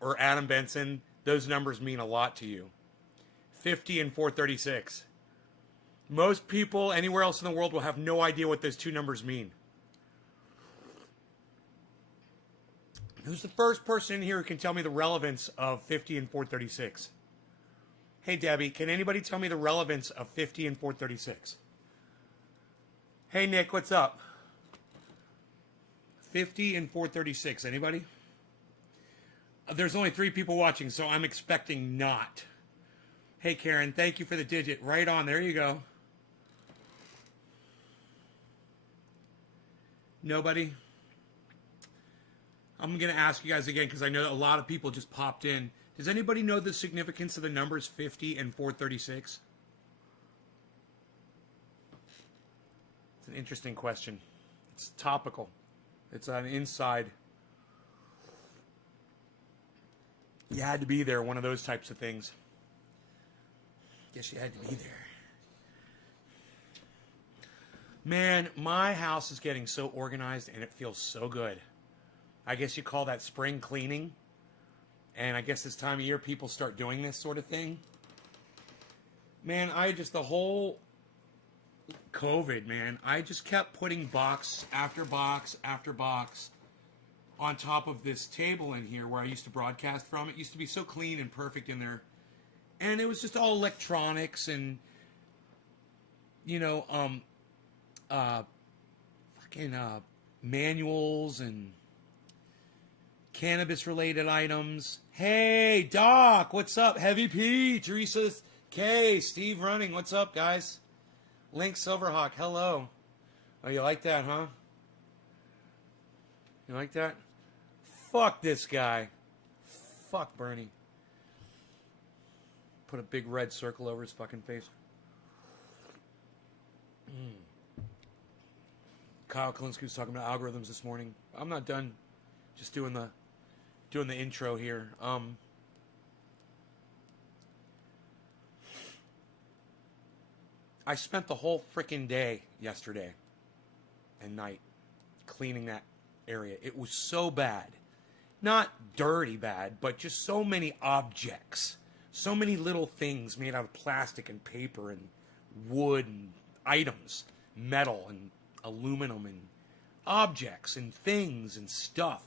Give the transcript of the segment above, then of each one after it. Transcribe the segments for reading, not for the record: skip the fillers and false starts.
or Adam Benson, those numbers mean a lot to you. 50 and 436. Most people anywhere else in the world will have no idea what those two numbers mean. Who's the first person in here who can tell me the relevance of 50 and 436? Hey, Debbie, can anybody tell me the relevance of 50 and 436? Hey, Nick, what's up? 50 and 436. Anybody? There's only 3 people watching, so I'm expecting not. Hey, Karen, thank you for the digit. Right on. There you go. Nobody? I'm going to ask you guys again because I know that a lot of people just popped in. Does anybody know the significance of the numbers 50 and 436? It's an interesting question. It's topical. It's an inside. You had to be there, one of those types of things. Guess you had to be there. Man, my house is getting so organized and it feels so good. I guess you call that spring cleaning. And I guess this time of year people start doing this sort of thing. Man, the whole COVID, man, I just kept putting box after box after box on top of this table in here where I used to broadcast from. It used to be so clean and perfect in there. And it was just all electronics and, manuals and cannabis-related items. Hey, Doc, what's up? Heavy P, Teresa K, Steve Running, what's up, guys? Link Silverhawk, hello. Oh, you like that, huh? You like that? Fuck this guy. Fuck Bernie. Put a big red circle over his fucking face. Kyle Kalinske was talking about algorithms this morning. I'm not done. Just doing the intro here. I spent the whole freaking day yesterday and night cleaning that area. It was so bad. Not dirty bad, but just so many objects. So many little things made out of plastic and paper and wood and items, metal and aluminum and objects and things and stuff.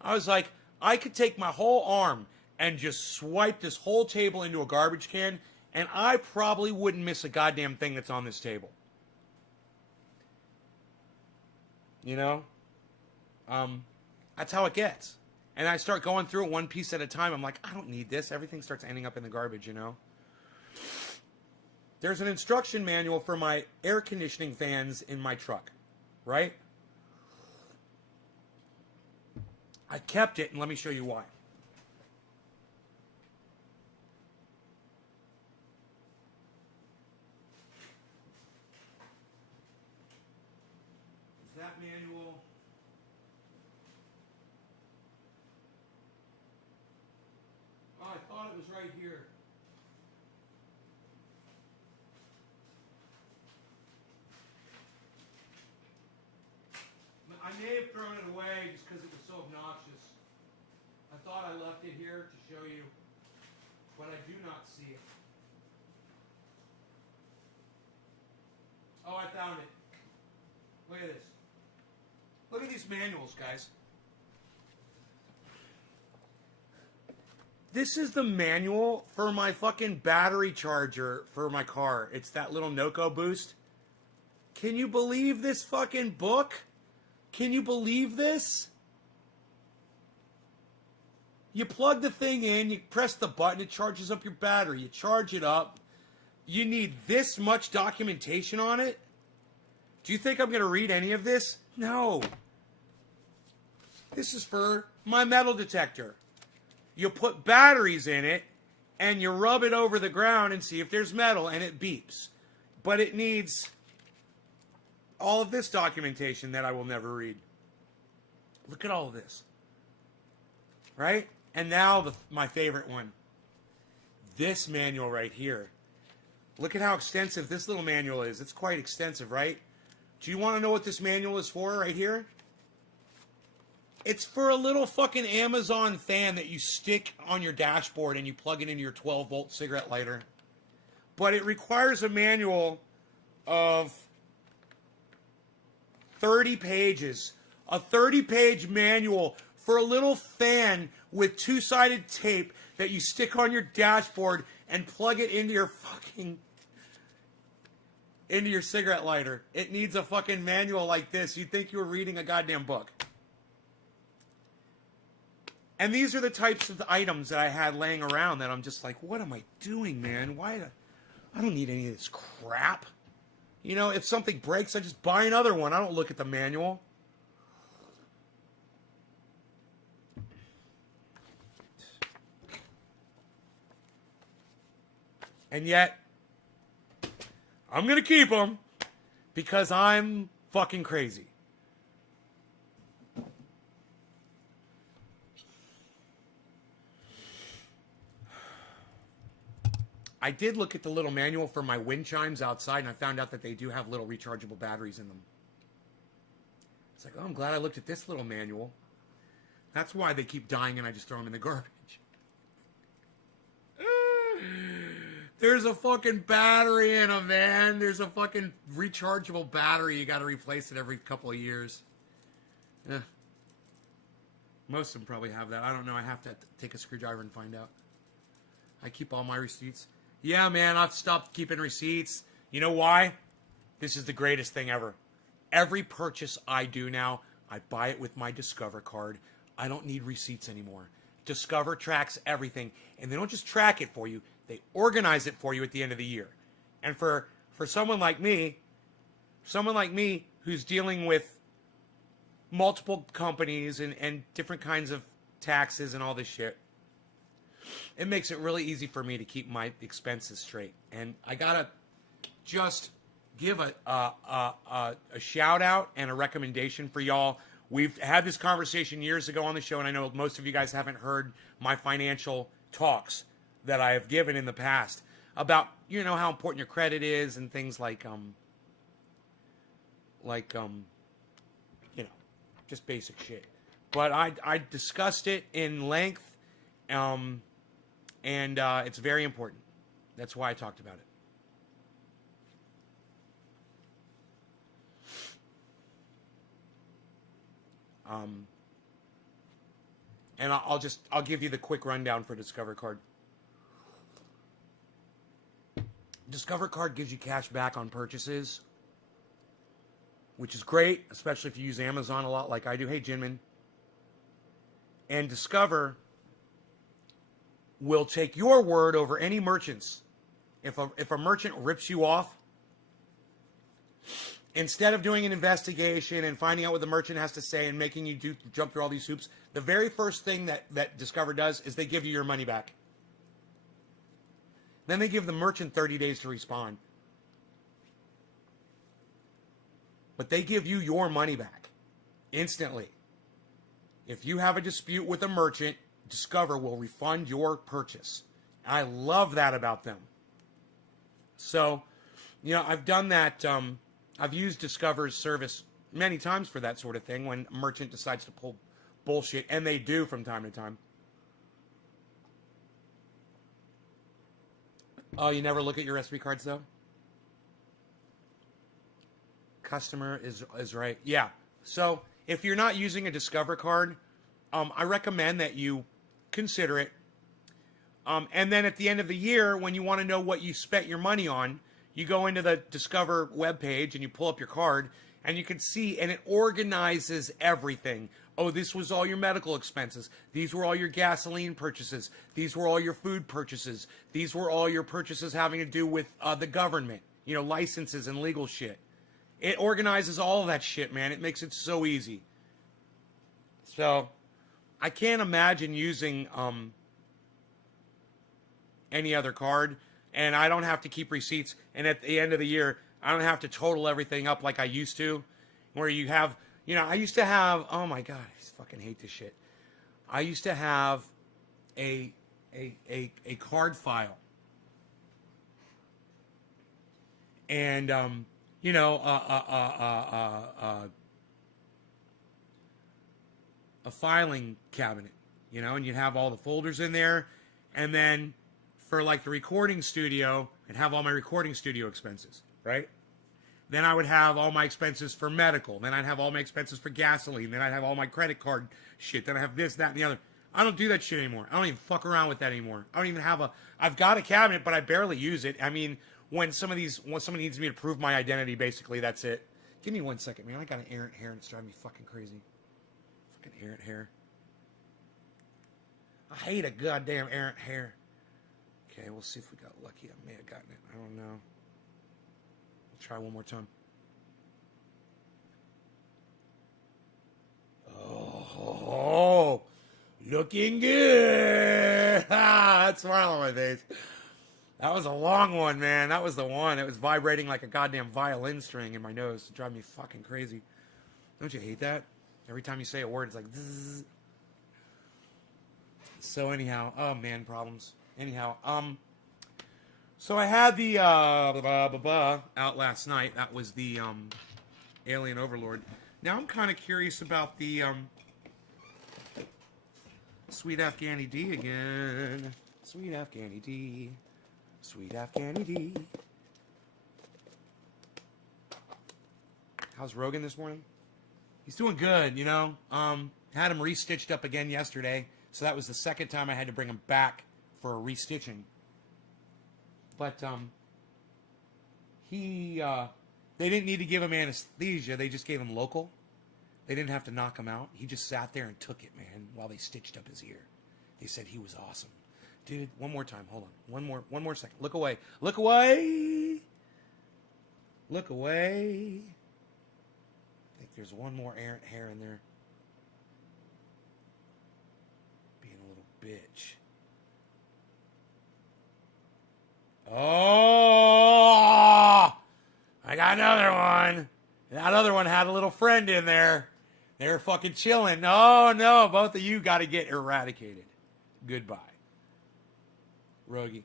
I was like, I could take my whole arm and just swipe this whole table into a garbage can, and I probably wouldn't miss a goddamn thing that's on this table. You know? That's how it gets. And I start going through it one piece at a time. I'm like, I don't need this. Everything starts ending up in the garbage, you know? There's an instruction manual for my air conditioning fans in my truck, right? I kept it, and let me show you why. Is that manual? Oh, I thought it was right here. I may have thrown it away just because it was so obnoxious. I thought I left it here to show you, but I do not see it. Oh, I found it. Look at this. Look at these manuals, guys. This is the manual for my fucking battery charger for my car. It's that little Noco Boost. Can you believe this fucking book? Can you believe this? You plug the thing in, you press the button, it charges up your battery. You charge it up. You need this much documentation on it? Do you think I'm going to read any of this? No. This is for my metal detector. You put batteries in it, and you rub it over the ground and see if there's metal, and it beeps. But it needs all of this documentation that I will never read. Look at all of this. Right? And now my favorite one. This manual right here. Look at how extensive this little manual is. It's quite extensive, right? Do you want to know what this manual is for right here? It's for a little fucking Amazon fan that you stick on your dashboard and you plug it into your 12-volt cigarette lighter. But it requires a manual of 30 pages. A 30-page manual for a little fan with two-sided tape that you stick on your dashboard and plug it into your cigarette lighter. It needs a fucking manual like this. You'd think you were reading a goddamn book. And these are the types of items that I had laying around that I'm just like, what am I doing, man? Why? I don't need any of this crap. You know, if something breaks, I just buy another one. I don't look at the manual. And yet, I'm going to keep them because I'm fucking crazy. I did look at the little manual for my wind chimes outside, and I found out that they do have little rechargeable batteries in them. It's like, oh, I'm glad I looked at this little manual. That's why they keep dying and I just throw them in the garbage. There's a fucking battery in them, man. There's a fucking rechargeable battery. You got to replace it every couple of years. Most of them probably have that. I don't know. I have to take a screwdriver and find out. I keep all my receipts. Yeah, man, I've stopped keeping receipts. You know why? This is the greatest thing ever. Every purchase I do now, I buy it with my Discover card. I don't need receipts anymore. Discover tracks everything. And they don't just track it for you. They organize it for you at the end of the year. And for someone like me who's dealing with multiple companies and different kinds of taxes and all this shit, it makes it really easy for me to keep my expenses straight. And I gotta just give a shout out and a recommendation for y'all. We've had this conversation years ago on the show, and I know most of you guys haven't heard my financial talks that I have given in the past about, you know, how important your credit is and things like you know, just basic shit. But I discussed it in length, and it's very important. That's why I talked about it. And I'll give you the quick rundown for Discover Card. Discover Card gives you cash back on purchases, which is great, especially if you use Amazon a lot like I do. Hey, Jinmin. And Discover will take your word over any merchants. If a merchant rips you off, instead of doing an investigation and finding out what the merchant has to say and making you jump through all these hoops, the very first thing that Discover does is they give you your money back. Then they give the merchant 30 days to respond. But they give you your money back instantly. If you have a dispute with a merchant, Discover will refund your purchase. I love that about them. So, you know, I've done that. I've used Discover's service many times for that sort of thing when a merchant decides to pull bullshit, and they do from time to time. Oh, you never look at your SD cards, though? Customer is right. Yeah. So, if you're not using a Discover card, I recommend that you consider it. And then at the end of the year, when you want to know what you spent your money on, you go into the Discover webpage and you pull up your card, and you can see, and it organizes everything. Oh, this was all your medical expenses. These were all your gasoline purchases. These were all your food purchases. These were all your purchases having to do with the government, you know, licenses and legal shit. It organizes all of that shit, man. It makes it so easy. So, I can't imagine using any other card, and I don't have to keep receipts. And at the end of the year, I don't have to total everything up like I used to, where you have, you know, I used to have, oh my God, I fucking hate this shit. I used to have a card file. And, you know, a filing cabinet, you know, and you'd have all the folders in there. And then for like the recording studio, I'd have all my recording studio expenses, right? Then I would have all my expenses for medical. Then I'd have all my expenses for gasoline. Then I'd have all my credit card shit. Then I have this, that, and the other. I don't do that shit anymore. I don't even fuck around with that anymore. I don't even have I've got a cabinet, but I barely use it. I mean, when somebody needs me to prove my identity, basically, that's it. Give me 1 second, man. I got an errant hair and it's driving me fucking crazy. Fucking errant hair. I hate a goddamn errant hair. Okay, we'll see if we got lucky. I may have gotten it. I don't know. We'll try one more time. Oh, looking good. That smile on my face. That was a long one, man. That was the one. It was vibrating like a goddamn violin string in my nose. It drives me fucking crazy. Don't you hate that? Every time you say a word, it's like zzz. So anyhow, oh man, problems. Anyhow, so I had the out last night. That was the Alien Overlord. Now I'm kind of curious about the Sweet Afghani D again. Sweet Afghani D. Sweet Afghani D. How's Rogan this morning? He's doing good, you know. Had him restitched up again yesterday. So that was the second time I had to bring him back for a restitching. But they didn't need to give him anesthesia. They just gave him local. They didn't have to knock him out. He just sat there and took it, man, while they stitched up his ear. They said he was awesome. Dude, one more time. Hold on. One more second. Look away. Look away. Look away. I think there's one more errant hair in there. Being a little bitch. Oh! I got another one. That other one had a little friend in there. They were fucking chilling. Oh, no. Both of you got to get eradicated. Goodbye. Rogie.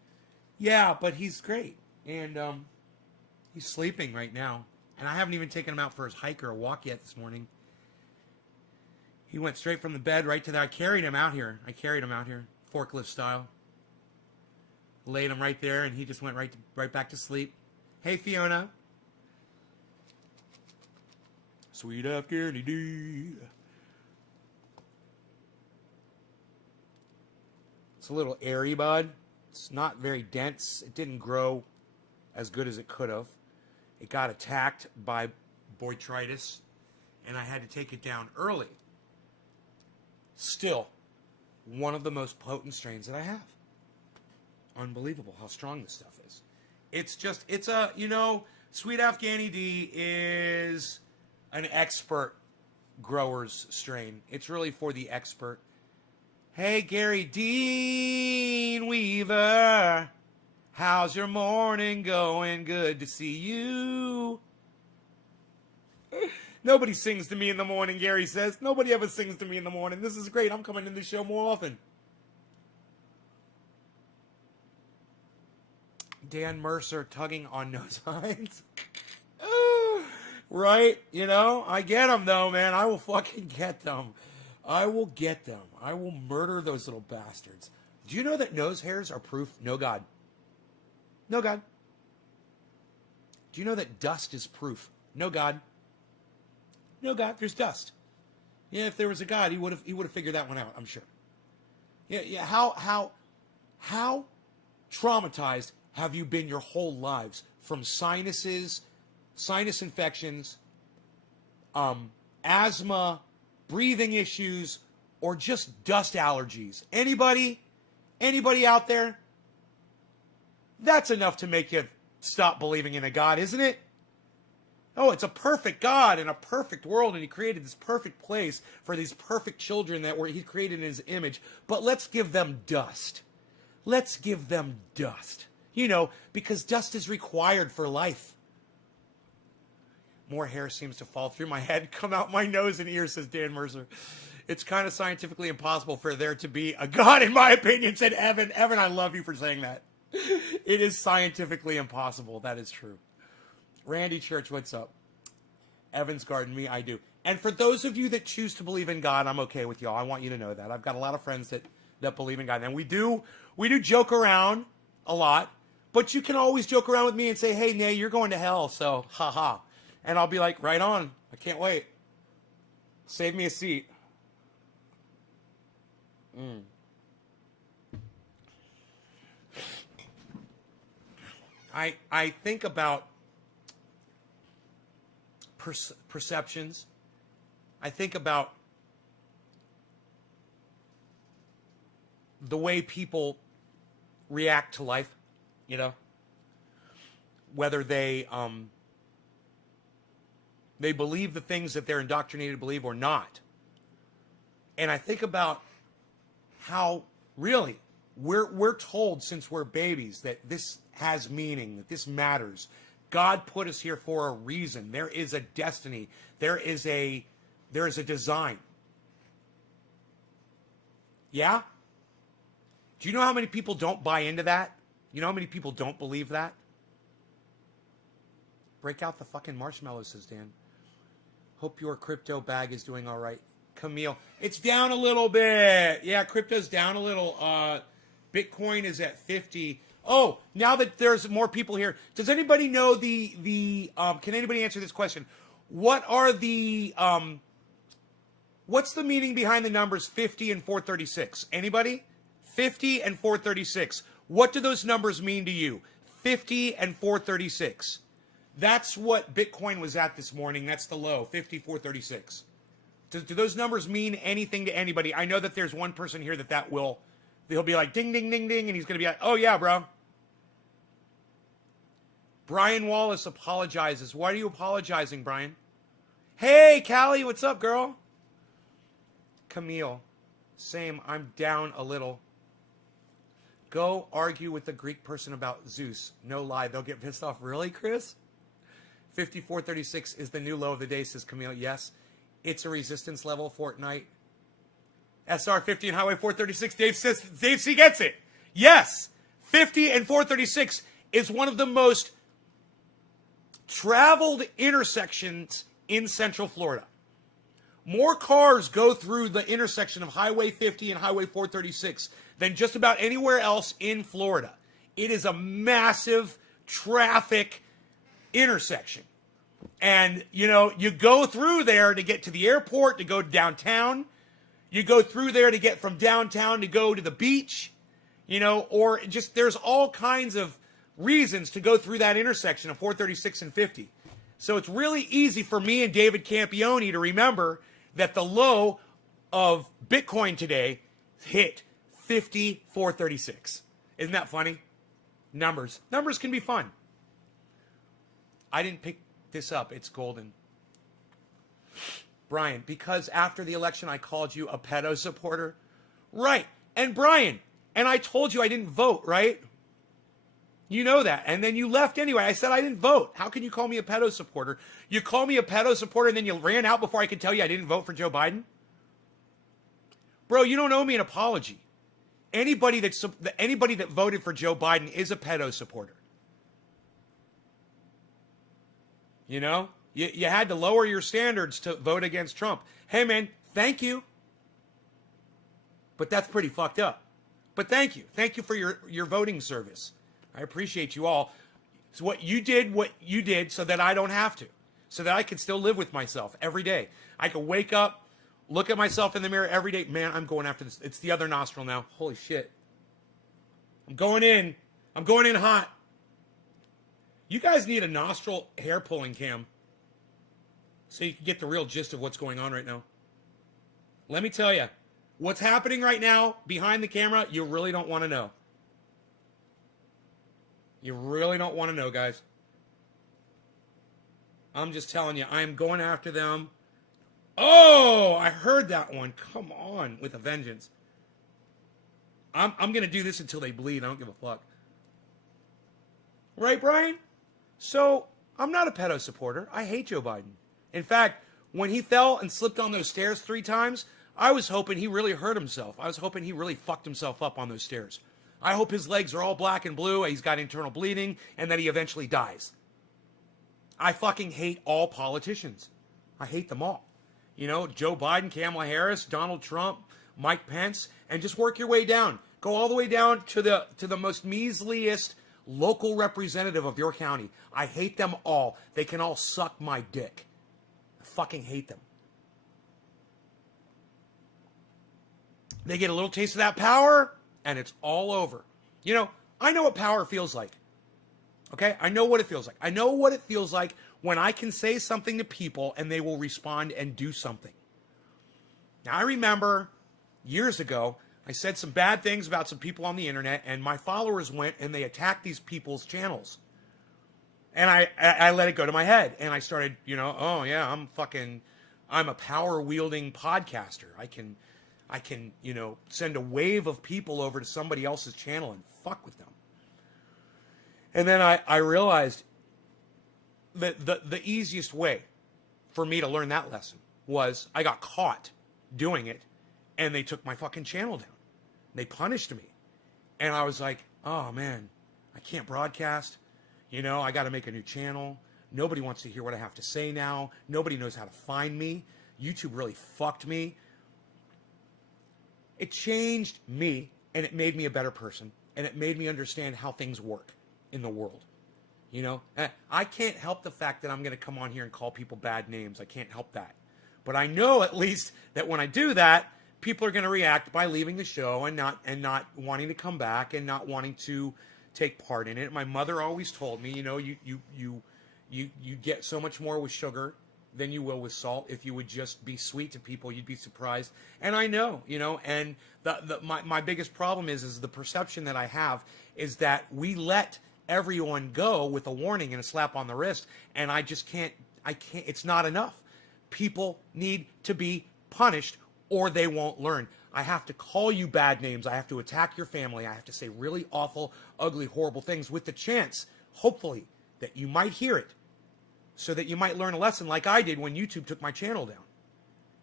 Yeah, but he's great. And he's sleeping right now. And I haven't even taken him out for his hike or a walk yet this morning. He went straight from the bed right to there. I carried him out here. Forklift style. Laid him right there, and he just went right back to sleep. Hey, Fiona. Sweet Afghani D. It's a little airy, bud. It's not very dense. It didn't grow as good as it could have. It got attacked by botrytis, and I had to take it down early. Still, one of the most potent strains that I have. Unbelievable how strong this stuff is. Sweet Afghani D is an expert grower's strain. It's really for the expert. Hey, Gary Dean Weaver. How's your morning going? Good to see you. Nobody sings to me in the morning, Gary says. Nobody ever sings to me in the morning. This is great. I'm coming in the show more often. Dan Mercer tugging on nose hines. Right? You know, I get them though, man. I will fucking get them. I will get them. I will murder those little bastards. Do you know that nose hairs are proof? No God. No God. Do you know that dust is proof? No God. No God. There's dust. Yeah, if there was a God, he would have figured that one out, I'm sure. Yeah. How traumatized have you been your whole lives from sinuses, sinus infections, asthma, breathing issues, or just dust allergies? Anybody out there? That's enough to make you stop believing in a God, isn't it? Oh, it's a perfect God in a perfect world, and he created this perfect place for these perfect children he created in his image. But let's give them dust. Let's give them dust. You know, because dust is required for life. More hair seems to fall through my head, come out my nose and ears, says Dan Mercer. It's kind of scientifically impossible for there to be a God, in my opinion, said Evan. Evan, I love you for saying that. It is scientifically impossible. That is true. Randy Church, what's up? Evan's Garden, me, I do. And for those of you that choose to believe in God, I'm okay with y'all. I want you to know that. I've got a lot of friends that believe in God. And we do joke around a lot, but you can always joke around with me and say, hey, Nay, you're going to hell, so haha. And I'll be like, right on. I can't wait. Save me a seat. I think about perceptions. I think about the way people react to life, you know, whether they believe the things that they're indoctrinated to believe or not. And I think about how really we're told since we're babies that this has meaning, that this matters. God put us here for a reason. There is a destiny. There is a design. Yeah? Do you know how many people don't buy into that? You know how many people don't believe that? Break out the fucking marshmallows, says Dan. Hope your crypto bag is doing all right. Camille, it's down a little bit. Yeah, crypto's down a little. Bitcoin is at 50. Oh, now that there's more people here, does anybody know can anybody answer this question? What are what's the meaning behind the numbers 50 and 436? Anybody? 50 and 436. What do those numbers mean to you? 50 and 436. That's what Bitcoin was at this morning. That's the low, 50, 436. Do those numbers mean anything to anybody? I know that there's one person here he'll be like, ding, ding, ding, ding, and he's going to be like, oh, yeah, bro. Brian Wallace apologizes. Why are you apologizing, Brian? Hey, Callie, what's up, girl? Camille, same, I'm down a little. Go argue with the Greek person about Zeus. No lie, they'll get pissed off. Really, Chris? 5436 is the new low of the day, says Camille. Yes, it's a resistance level, Fortnite. SR 50 and Highway 436. Dave C gets it. Yes, 50 and 436 is one of the most traveled intersections in Central Florida. More cars go through the intersection of Highway 50 and Highway 436 than just about anywhere else in Florida. It is a massive traffic intersection. And, you know, you go through there to get to the airport, to go downtown. You go through there to get from downtown to go to the beach, you know, or just there's all kinds of reasons to go through that intersection of 436 and 50. So it's really easy for me and David Campione to remember that the low of Bitcoin today hit 5436. Isn't that funny? Numbers can be fun. I didn't pick this up. It's golden. Brian, because after the election I called you a pedo supporter. Right. And Brian, and I told you I didn't vote, right? You know that. And then you left anyway. I said I didn't vote. How can you call me a pedo supporter? You call me a pedo supporter and then you ran out before I could tell you I didn't vote for Joe Biden? Bro, you don't owe me an apology. Anybody that voted for Joe Biden is a pedo supporter. You know? You had to lower your standards to vote against Trump. Hey, man, thank you. But that's pretty fucked up. But thank you. Thank you for your voting service. I appreciate you all. So what you did so that I don't have to. So that I can still live with myself every day. I can wake up, look at myself in the mirror every day. Man, I'm going after this. It's the other nostril now. Holy shit. I'm going in. I'm going in hot. You guys need a nostril hair pulling cam. So you can get the real gist of what's going on right now. Let me tell you, what's happening right now behind the camera, you really don't want to know. You really don't want to know, guys. I'm just telling you, I'm going after them. Oh, I heard that one. Come on, with a vengeance. I'm going to do this until they bleed. I don't give a fuck. Right, Brian? So, I'm not a pedo supporter. I hate Joe Biden. In fact, when he fell and slipped on those stairs 3 times, I was hoping he really hurt himself. I was hoping he really fucked himself up on those stairs. I hope his legs are all black and blue, he's got internal bleeding, and that he eventually dies. I fucking hate all politicians. I hate them all. You know, Joe Biden, Kamala Harris, Donald Trump, Mike Pence, and just work your way down. Go all the way down to the most measliest local representative of your county. I hate them all. They can all suck my dick. I fucking hate them. They get a little taste of that power, and it's all over. You know, I know what power feels like. Okay? I know what it feels like. I know what it feels like when I can say something to people and they will respond and do something. Now, I remember years ago, I said some bad things about some people on the internet, and my followers went and they attacked these people's channels. And I let it go to my head, and I started, you know, oh yeah, I'm a power-wielding podcaster. I can, you know, send a wave of people over to somebody else's channel and fuck with them. And then I realized that the easiest way for me to learn that lesson was I got caught doing it, and they took my fucking channel down. They punished me. And I was like, oh man, I can't broadcast. You know, I got to make a new channel. Nobody wants to hear what I have to say now. Nobody knows how to find me. YouTube really fucked me. It changed me, and it made me a better person, and it made me understand how things work in the world. You know, I can't help the fact that I'm going to come on here and call people bad names. I can't help that. But I know at least that when I do that, people are going to react by leaving the show and not wanting to come back and not wanting to take part in it. My mother always told me, you know, you get so much more with sugar than you will with salt. If you would just be sweet to people, you'd be surprised. And I know, you know, and my biggest problem is the perception that I have is that we let everyone go with a warning and a slap on the wrist, and I can't, it's not enough. People need to be punished or they won't learn. I have to call you bad names. I have to attack your family. I have to say really awful, ugly, horrible things with the chance, hopefully, that you might hear it so that you might learn a lesson like I did when YouTube took my channel down.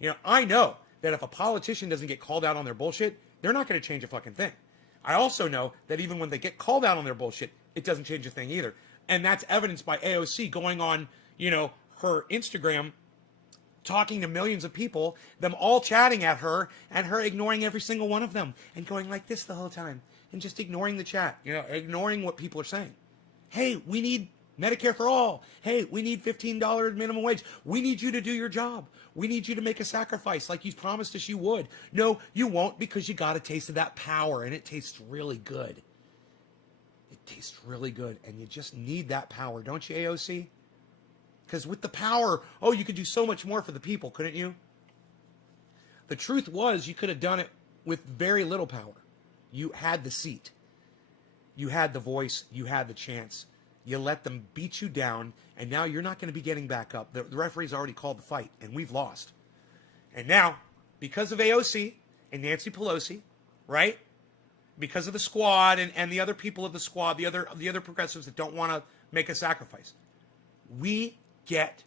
You know, I know that if a politician doesn't get called out on their bullshit, they're not going to change a fucking thing. I also know that even when they get called out on their bullshit, it doesn't change a thing either. And that's evidenced by AOC going on, you know, her Instagram, talking to millions of people, them all chatting at her, and her ignoring every single one of them, and going like this the whole time, and just ignoring the chat, you know, ignoring what people are saying. Hey, we need Medicare for all. Hey, we need $15 minimum wage. We need you to do your job. We need you to make a sacrifice like you promised us you would. No, you won't, because you got a taste of that power, and it tastes really good. It tastes really good, and you just need that power, don't you, AOC? Because with the power, oh, you could do so much more for the people, couldn't you? The truth was, you could have done it with very little power. You had the seat. You had the voice. You had the chance. You let them beat you down, and now you're not going to be getting back up. The referee's already called the fight, and we've lost. And now, because of AOC and Nancy Pelosi, right? Because of the squad and the other people of the squad, the other progressives that don't want to make a sacrifice, we get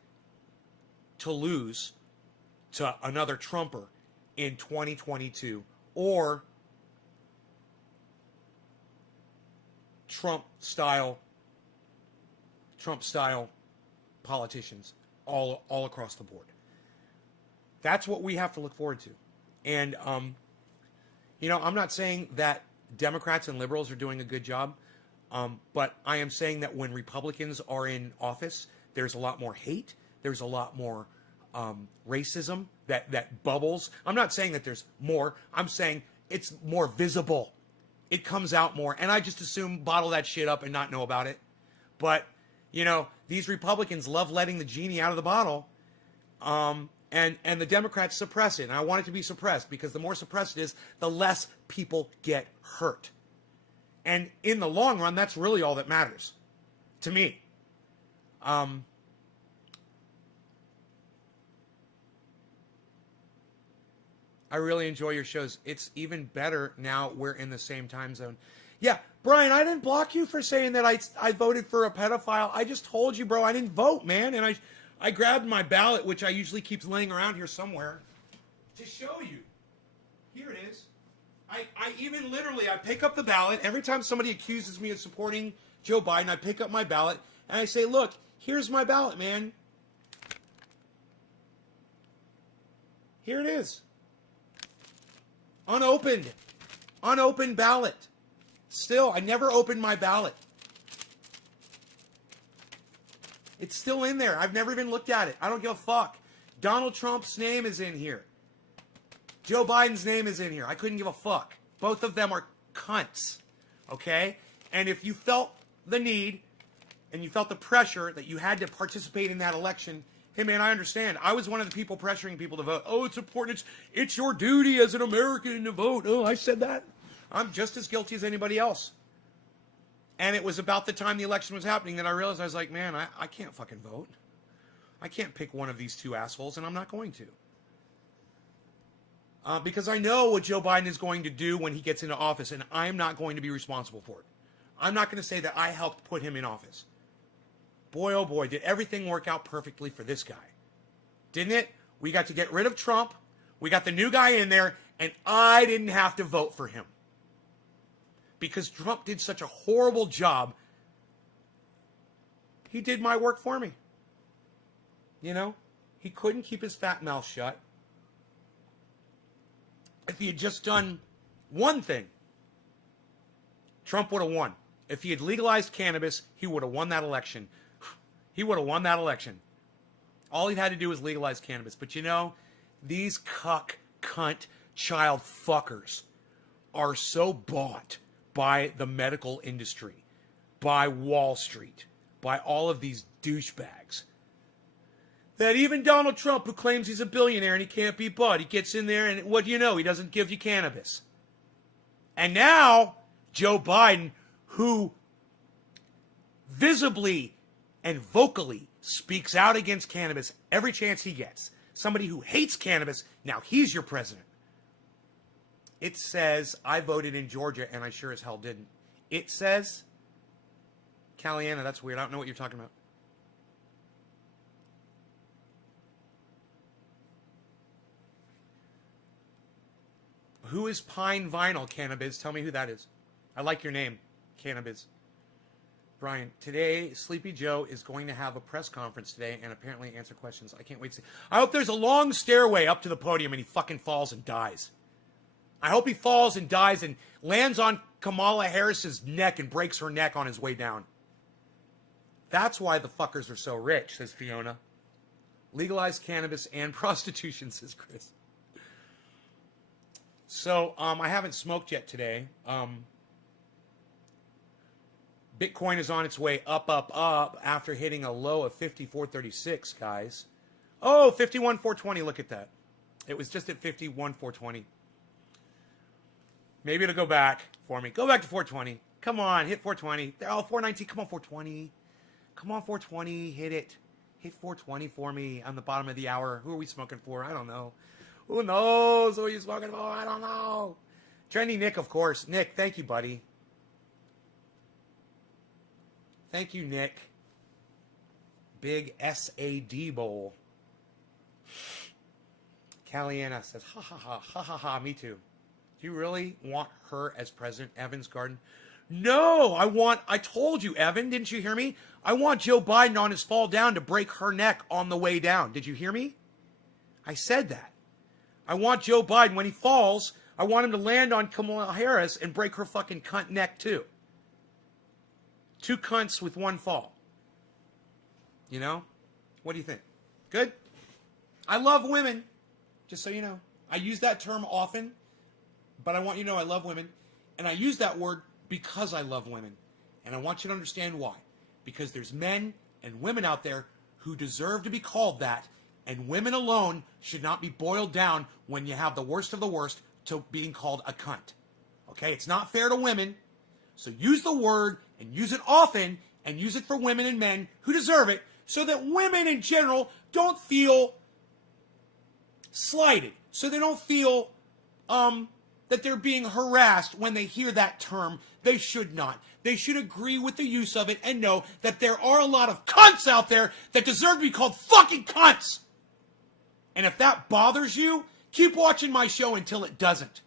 to lose to another Trumper in 2022 or Trump style politicians all across the board. That's what we have to look forward to. And you know, I'm not saying that Democrats and liberals are doing a good job, but I am saying that when Republicans are in office, there's a lot more hate. There's a lot more racism that bubbles. I'm not saying that there's more. I'm saying it's more visible. It comes out more. And I just assume bottle that shit up and not know about it. But, you know, these Republicans love letting the genie out of the bottle. And the Democrats suppress it. And I want it to be suppressed, because the more suppressed it is, the less people get hurt. And in the long run, that's really all that matters to me. I really enjoy your shows. It's even better now we're in the same time zone. Yeah, Brian, I didn't block you for saying that I voted for a pedophile. I just told you, bro, I didn't vote, man. And I grabbed my ballot, which I usually keep laying around here somewhere, to show you. Here it is. I even literally, I pick up the ballot. Every time somebody accuses me of supporting Joe Biden, I pick up my ballot and I say, look, here's my ballot, man. Here it is. Unopened. Unopened ballot. Still, I never opened my ballot. It's still in there. I've never even looked at it. I don't give a fuck. Donald Trump's name is in here. Joe Biden's name is in here. I couldn't give a fuck. Both of them are cunts. Okay? And if you felt the need and you felt the pressure that you had to participate in that election, hey man, I understand. I was one of the people pressuring people to vote. Oh, it's important. It's your duty as an American to vote. Oh, I said that. I'm just as guilty as anybody else. And it was about the time the election was happening that I realized, I was like, man, I can't fucking vote. I can't pick one of these two assholes, and I'm not going to. Because I know what Joe Biden is going to do when he gets into office, and I'm not going to be responsible for it. I'm not going to say that I helped put him in office. Boy, oh boy, did everything work out perfectly for this guy. Didn't it? We got to get rid of Trump. We got the new guy in there, and I didn't have to vote for him. Because Trump did such a horrible job, he did my work for me. You know? He couldn't keep his fat mouth shut. If he had just done one thing, Trump would have won. If he had legalized cannabis, he would have won that election. He would have won that election. All he had to do was legalize cannabis. But you know, these cunt, child fuckers are so bought by the medical industry, by Wall Street, by all of these douchebags, that even Donald Trump, who claims he's a billionaire and he can't be bought, he gets in there and what do you know? He doesn't give you cannabis. And now, Joe Biden, who visibly and vocally speaks out against cannabis every chance he gets, somebody who hates cannabis, now he's your president. It says, I voted in Georgia, and I sure as hell didn't. It says, Caliana, that's weird. I don't know what you're talking about. Who is Pine Vinyl, Cannabis? Tell me who that is. I like your name, Cannabis. Brian, today, Sleepy Joe is going to have a press conference today and apparently answer questions. I can't wait to see. I hope there's a long stairway up to the podium and he fucking falls and dies. I hope he falls and dies and lands on Kamala Harris's neck and breaks her neck on his way down. That's why the fuckers are so rich, says Fiona. Legalize cannabis and prostitution, says Chris. So, I haven't smoked yet today. Bitcoin is on its way up after hitting a low of 54.36, guys. Oh, 51.420, look at that. It was just at 51.420. Maybe it'll go back for me. Go back to 420. Come on, hit 420. Oh, 419. Come on, 420. Come on, 420. Hit it. Hit 420 for me on the bottom of the hour. Who are we smoking for? I don't know. Who knows who are you smoking for? I don't know. Trendy Nick, of course. Nick, thank you, buddy. Thank you, Nick. Big SAD bowl. Caliana says, ha ha ha, ha ha ha, me too. Do you really want her as President Evan's garden? No, I told you, Evan, didn't you hear me? I want Joe Biden on his fall down to break her neck on the way down. Did you hear me? I said that. I want Joe Biden, when he falls, I want him to land on Kamala Harris and break her fucking cunt neck too. 2 cunts with 1 fall. You know? What do you think? Good? I love women, just so you know. I use that term often. But I want you to know I love women. And I use that word because I love women. And I want you to understand why. Because there's men and women out there who deserve to be called that. And women alone should not be boiled down when you have the worst of the worst to being called a cunt. Okay? It's not fair to women. So use the word and use it often. And use it for women and men who deserve it. So that women in general don't feel slighted. So they don't feel that they're being harassed when they hear that term. They should not. They should agree with the use of it and know that there are a lot of cunts out there that deserve to be called fucking cunts. And if that bothers you, keep watching my show until it doesn't.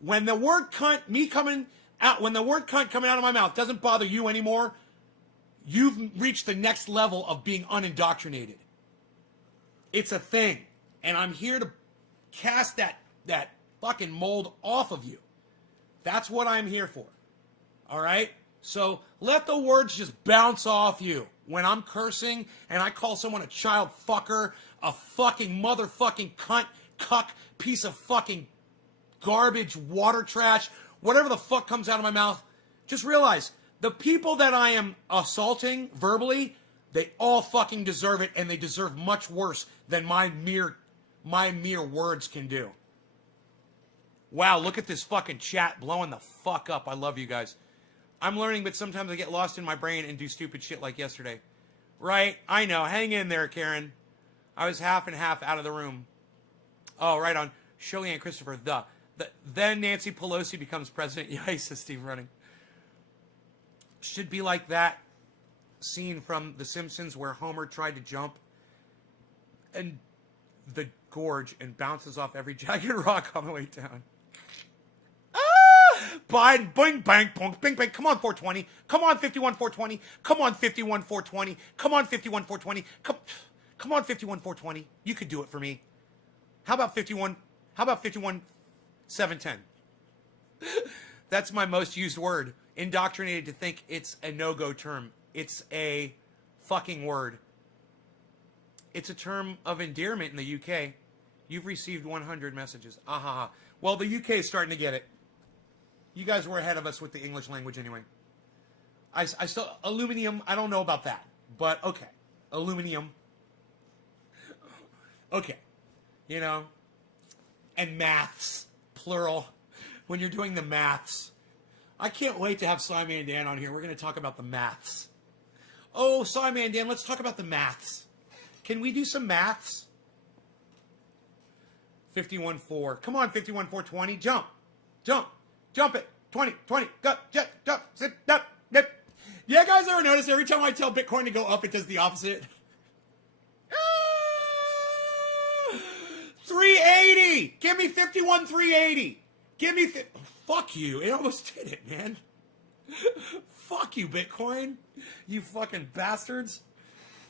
When the word cunt, when the word cunt coming out of my mouth doesn't bother you anymore, you've reached the next level of being unindoctrinated. It's a thing. And I'm here to cast that fucking mold off of you. That's what I'm here for. All right? So let the words just bounce off you. When I'm cursing and I call someone a child fucker, a fucking motherfucking cunt, cuck, piece of fucking garbage, water trash, whatever the fuck comes out of my mouth, just realize the people that I am assaulting verbally, they all fucking deserve it, and they deserve much worse than my mere words can do. Wow, look at this fucking chat blowing the fuck up. I love you guys. I'm learning, but sometimes I get lost in my brain and do stupid shit like yesterday. Right? I know. Hang in there, Karen. I was half and half out of the room. Oh, right on. Shirley and Christopher, then Nancy Pelosi becomes president. Yeah, says Steve Running. Should be like that scene from The Simpsons where Homer tried to jump and the gorge and bounces off every jagged rock on the way down. Biden, boing, bang, bonk, bing, bang. Come on, 420. Come on, 51, 420. Come on, 51, 420. Come on, 51, 420. Come on, 51, 420. You could do it for me. How about 51? How about 51, 710? That's my most used word. Indoctrinated to think it's a no-go term. It's a fucking word. It's a term of endearment in the UK. You've received 100 messages. Ahaha. Well, the UK is starting to get it. You guys were ahead of us with the English language anyway. I still, aluminium, I don't know about that. But, okay. Aluminium. Okay. You know. And maths. Plural. When you're doing the maths. I can't wait to have Simon and Dan on here. We're going to talk about the maths. Oh, Simon and Dan, let's talk about the maths. Can we do some maths? 51-4. Come on, 51-4-20. Jump. Jump. Jump it. 20, 20. Go, jump, jump, sit, up, nip. Yeah, guys ever notice every time I tell Bitcoin to go up, it does the opposite? 380. Give me 51, 380. Give me... Fuck you. It almost did it, man. Fuck you, Bitcoin. You fucking bastards.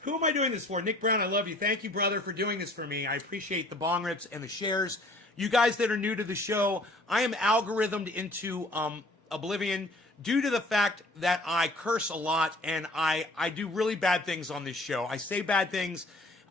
Who am I doing this for? Nick Brown, I love you. Thank you, brother, for doing this for me. I appreciate the bong rips and the shares. You guys that are new to the show, I am algorithmed into oblivion due to the fact that I curse a lot and I do really bad things on this show. I say bad things.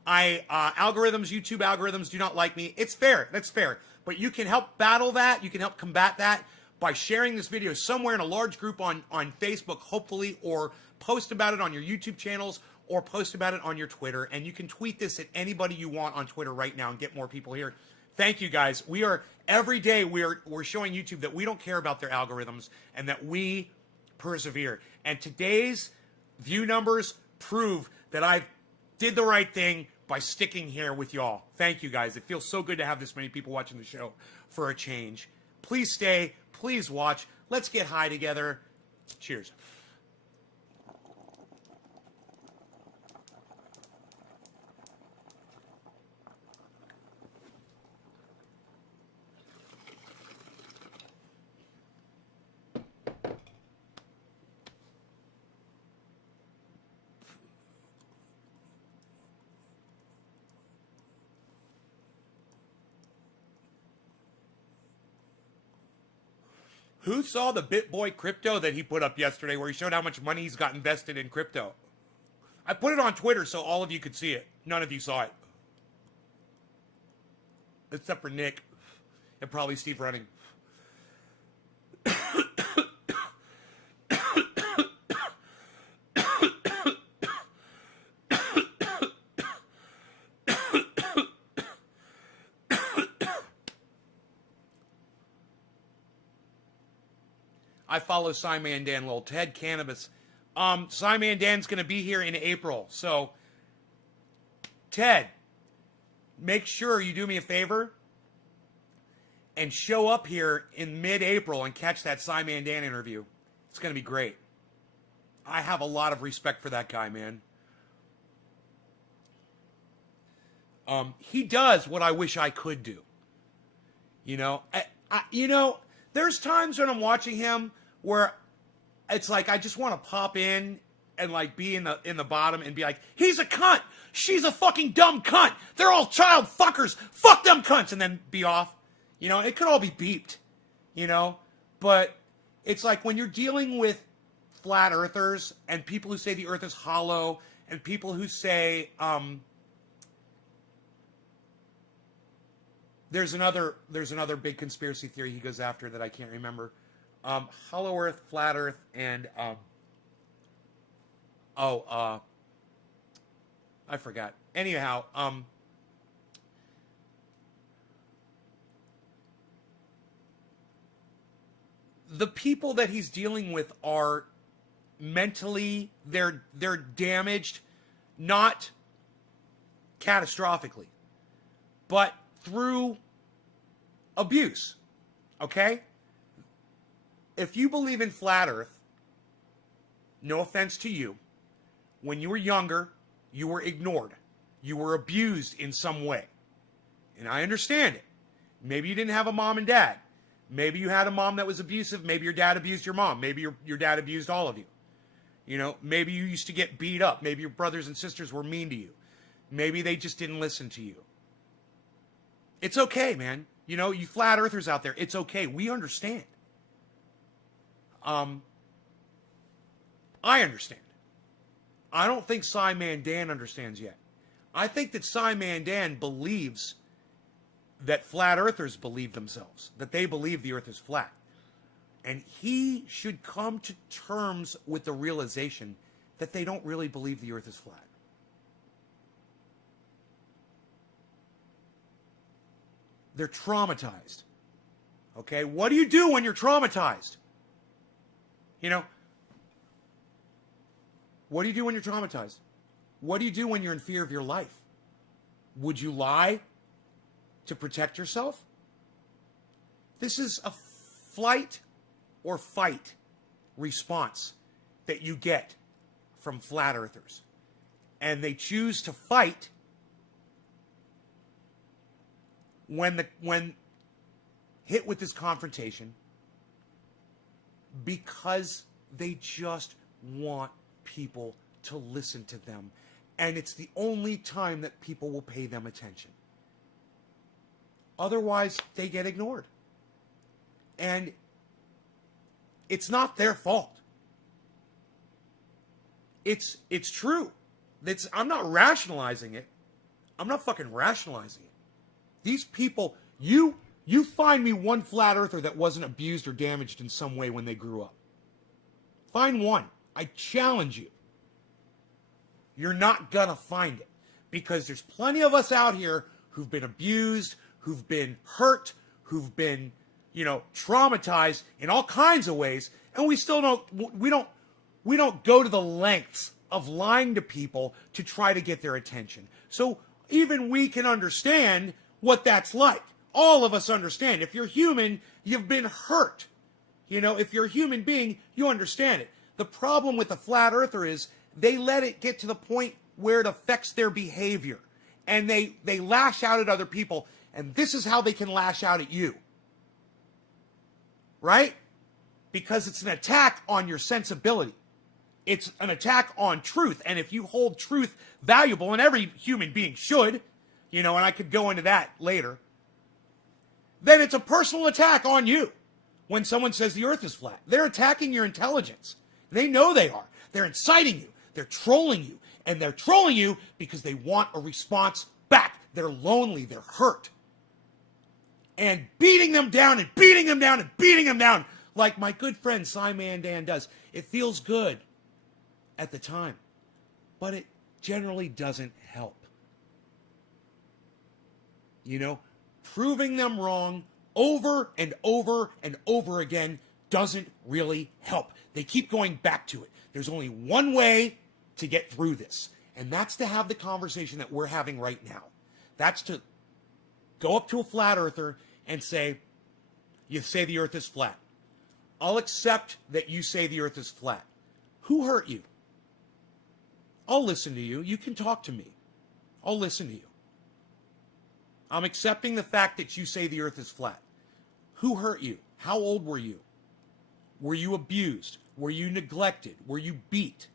Algorithms, YouTube algorithms do not like me. It's fair. That's fair. But you can help battle that. You can help combat that by sharing this video somewhere in a large group on Facebook, hopefully, or post about it on your YouTube channels, or post about it on your Twitter. And you can tweet this at anybody you want on Twitter right now and get more people here. Thank you, guys. We are, every day, we're showing YouTube that we don't care about their algorithms and that we persevere. And today's view numbers prove that I did the right thing by sticking here with y'all. Thank you, guys. It feels so good to have this many people watching the show for a change. Please stay. Please watch. Let's get high together. Cheers. Who saw the BitBoy crypto that he put up yesterday where he showed how much money he's got invested in crypto? I put it on Twitter so all of you could see it. None of you saw it. Except for Nick and probably Steve Running. I follow Simon and Dan Lowell. Ted Cannabis. Simon and Dan's going to be here in April. So, Ted, make sure you do me a favor and show up here in mid-April and catch that Simon and Dan interview. It's going to be great. I have a lot of respect for that guy, man. He does what I wish I could do. You know, there's times when I'm watching him where it's like I just want to pop in and like be in the bottom and be like, he's a cunt. she's a fucking dumb cunt. They're all child fuckers. Fuck them cunts. And then be off. You know, it could all be beeped. You know? But it's like when you're dealing with flat earthers and people who say the earth is hollow and people who say, there's another big conspiracy theory he goes after that I can't remember. Hollow earth, flat earth, and, I forgot. Anyhow, the people that he's dealing with are mentally, they're damaged, not catastrophically, but through abuse. Okay? If you believe in flat earth, no offense to you, when you were younger, you were ignored. You were abused in some way. And I understand it. Maybe you didn't have a mom and dad. Maybe you had a mom that was abusive. Maybe your dad abused your mom. Maybe your dad abused all of you. You know, maybe you used to get beat up. Maybe your brothers and sisters were mean to you. Maybe they just didn't listen to you. It's okay, man. You know, you flat earthers out there, it's okay. We understand. I understand. I don't think Simon Dan understands yet. I think that Simon Dan believes that flat earthers believe themselves, that they believe the earth is flat. And he should come to terms with the realization that they don't really believe the earth is flat. They're traumatized. Okay? What do you do when you're traumatized? You know, what do you do when you're traumatized? What do you do when you're in fear of your life? Would you lie to protect yourself? This is a flight or fight response that you get from flat earthers. And they choose to fight when hit with this confrontation because they just want people to listen to them. And it's the only time that people will pay them attention. Otherwise, they get ignored. And it's not their fault. It's true. I'm not rationalizing it. I'm not fucking rationalizing it. These people, you find me one flat earther that wasn't abused or damaged in some way when they grew up. Find one. I challenge you. You're not gonna find it. Because there's plenty of us out here who've been abused, who've been hurt, who've been, traumatized in all kinds of ways, and we don't go to the lengths of lying to people to try to get their attention. So even we can understand what that's like. All of us understand. If you're human, you've been hurt. If you're a human being, you understand it. The problem with the flat earther is they let it get to the point where it affects their behavior. And they lash out at other people. And this is how they can lash out at you. Right? Because it's an attack on your sensibility. It's an attack on truth. And if you hold truth valuable, and every human being should, and I could go into that later, then it's a personal attack on you. When someone says the earth is flat, they're attacking your intelligence. They know they are. They're inciting you. They're trolling you. And they're trolling you because they want a response back. They're lonely. They're hurt. And beating them down and beating them down and beating them down like my good friend Simon Dan does. It feels good at the time. But it generally doesn't help. Proving them wrong over and over and over again doesn't really help. They keep going back to it. There's only one way to get through this, and that's to have the conversation that we're having right now. That's to go up to a flat earther and say, you say the earth is flat. I'll accept that you say the earth is flat. Who hurt you? I'll listen to you. You can talk to me. I'll listen to you. I'm accepting the fact that you say the earth is flat. Who hurt you? How old were you? Were you abused? Were you neglected? Were you beat?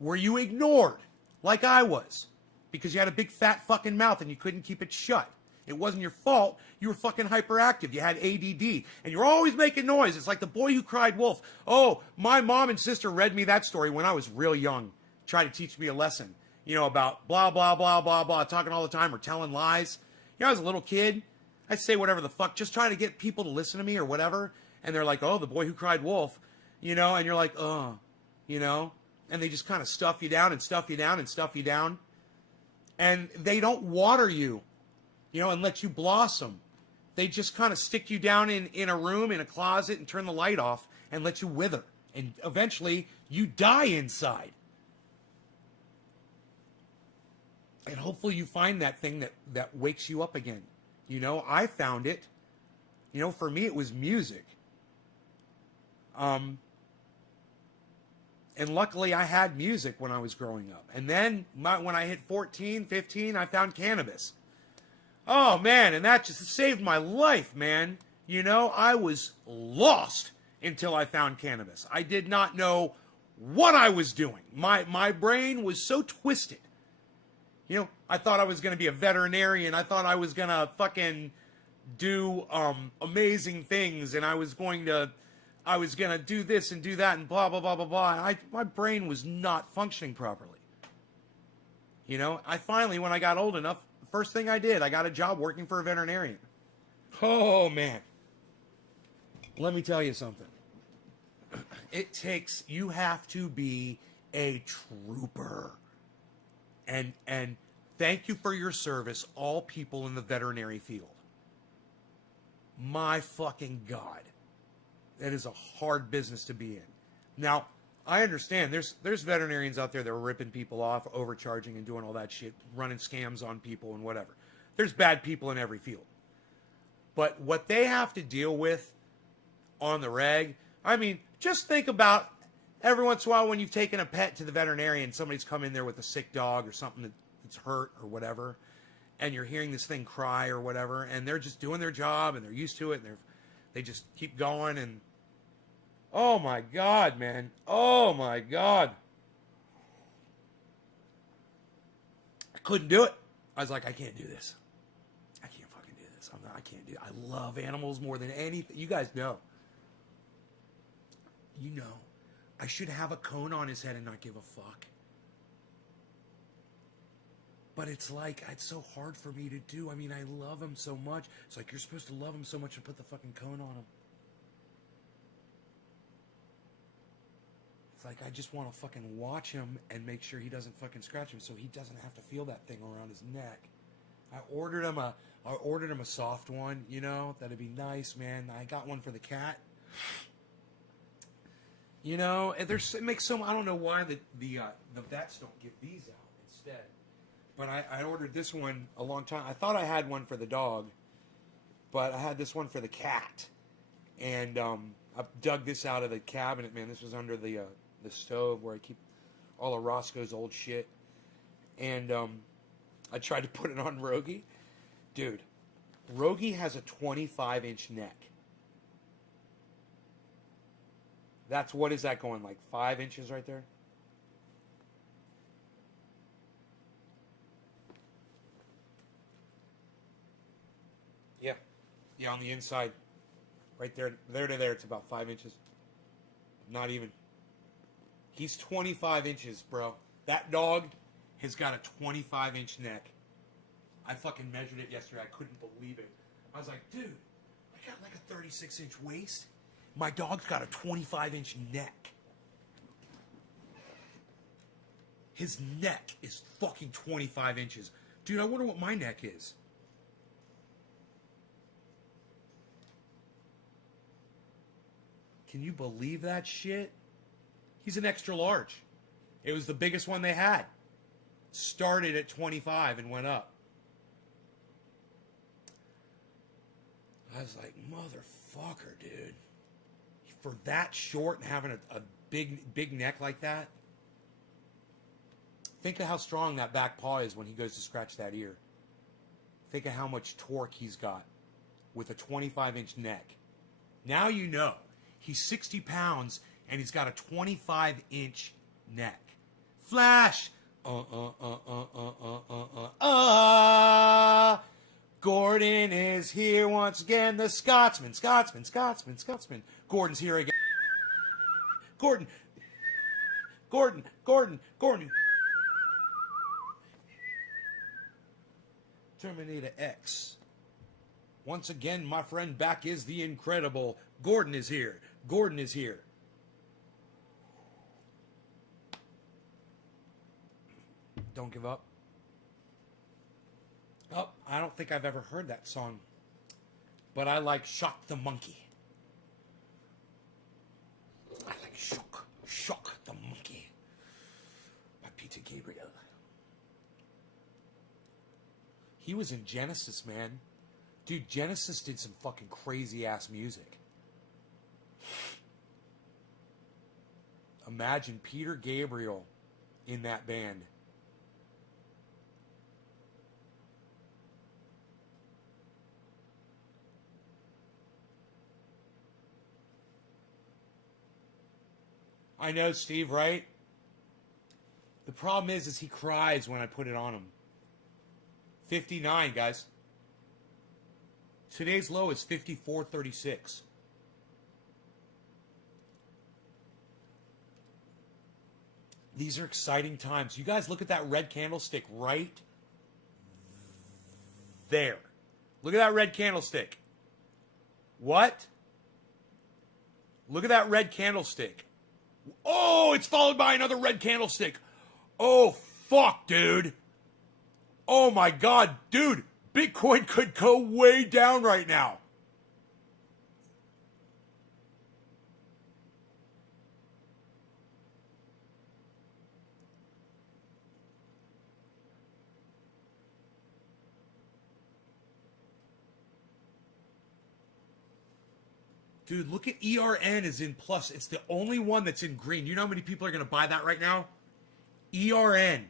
Were you ignored like I was? because you had a big fat fucking mouth and you couldn't keep it shut. It wasn't your fault. You were fucking hyperactive. You had ADD. And you're always making noise. It's like the boy who cried wolf. Oh, my mom and sister read me that story when I was real young. Tried to teach me a lesson. You know, about blah, blah, blah, blah, blah. Talking all the time or telling lies. You know, I was a little kid. I'd say whatever the fuck. Just trying to get people to listen to me or whatever. And they're like, oh, the boy who cried wolf. You know, and you're like, oh, you know. And they just kind of stuff you down and stuff you down and stuff you down. And they don't water you. You know, and let you blossom. They just kind of stick you down in a room, in a closet, and turn the light off and let you wither. And eventually, you die inside. And hopefully you find that thing that wakes you up again. You know, I found it. You know, for me, it was music. And luckily, I had music when I was growing up. And then, when I hit 14, 15, I found cannabis. Oh, man, and that just saved my life, man. You know, I was lost until I found cannabis. I did not know what I was doing. My brain was so twisted. You know, I thought I was going to be a veterinarian. I thought I was going to fucking do amazing things, and I was going to do this and do that and blah, blah, blah, blah, blah. And my brain was not functioning properly. You know, I finally, when I got old enough, first thing I did, I got a job working for a veterinarian. Oh, man. Let me tell you something. You have to be a trooper. And thank you for your service, all people in the veterinary field. My fucking God. That is a hard business to be in. Now, I understand there's veterinarians out there that are ripping people off, overcharging and doing all that shit, running scams on people and whatever. There's bad people in every field. But what they have to deal with on the reg, I mean, just think about every once in a while when you've taken a pet to the veterinarian, somebody's come in there with a sick dog or something that's hurt or whatever, and you're hearing this thing cry or whatever, and they're just doing their job and they're used to it and they just keep going and oh my God, man. Oh my God. I couldn't do it. I was like, I can't do this. I can't fucking do this. I can't do it. I love animals more than anything. You guys know. You know. I should have a cone on his head and not give a fuck. But it's like, it's so hard for me to do. I mean, I love him so much. It's like, you're supposed to love him so much and put the fucking cone on him. It's like, I just want to fucking watch him and make sure he doesn't fucking scratch him so he doesn't have to feel that thing around his neck. I ordered him a soft one, you know, that'd be nice, man. I got one for the cat. You know, it makes so, I don't know why the vets don't give these out instead. But I ordered this one a long time. I thought I had one for the dog, but I had this one for the cat. And I dug this out of the cabinet, man. This was under the stove where I keep all of Roscoe's old shit. And I tried to put it on Rogie. Dude, Rogie has a 25-inch neck. What is that going, like 5 inches right there? Yeah. Yeah, on the inside. Right there to there, it's about 5 inches. Not even. He's 25 inches, bro. That dog has got a 25-inch neck. I fucking measured it yesterday. I couldn't believe it. I was like, dude, I got like a 36-inch waist. My dog's got a 25-inch neck. His neck is fucking 25 inches. Dude, I wonder what my neck is. Can you believe that shit? He's an extra large. It was the biggest one they had. Started at 25 and went up. I was like, motherfucker, dude. For that short and having a big neck like that, think of how strong that back paw is when he goes to scratch that ear. Think of how much torque he's got with a 25-inch neck. Now you know. He's 60 pounds and he's got a 25-inch neck. Flash! Gordon is here once again. The Scotsman. Gordon's here again. Gordon. Terminator X. Once again, my friend, back is the incredible. Gordon is here. Don't give up. Oh, I don't think I've ever heard that song. But I like Shock the Monkey. I like Shock the Monkey by Peter Gabriel. He was in Genesis, man. Dude, Genesis did some fucking crazy ass music. Imagine Peter Gabriel in that band. I know, Steve, right? The problem is he cries when I put it on him. 59, guys. Today's low is 54.36. These are exciting times. You guys look at that red candlestick right there. Look at that red candlestick. What? Look at that red candlestick. Oh, it's followed by another red candlestick. Oh, fuck, dude. Oh, my God. Dude, Bitcoin could go way down right now. Dude, look at ERN is in plus. It's the only one that's in green. You know how many people are going to buy that right now? ERN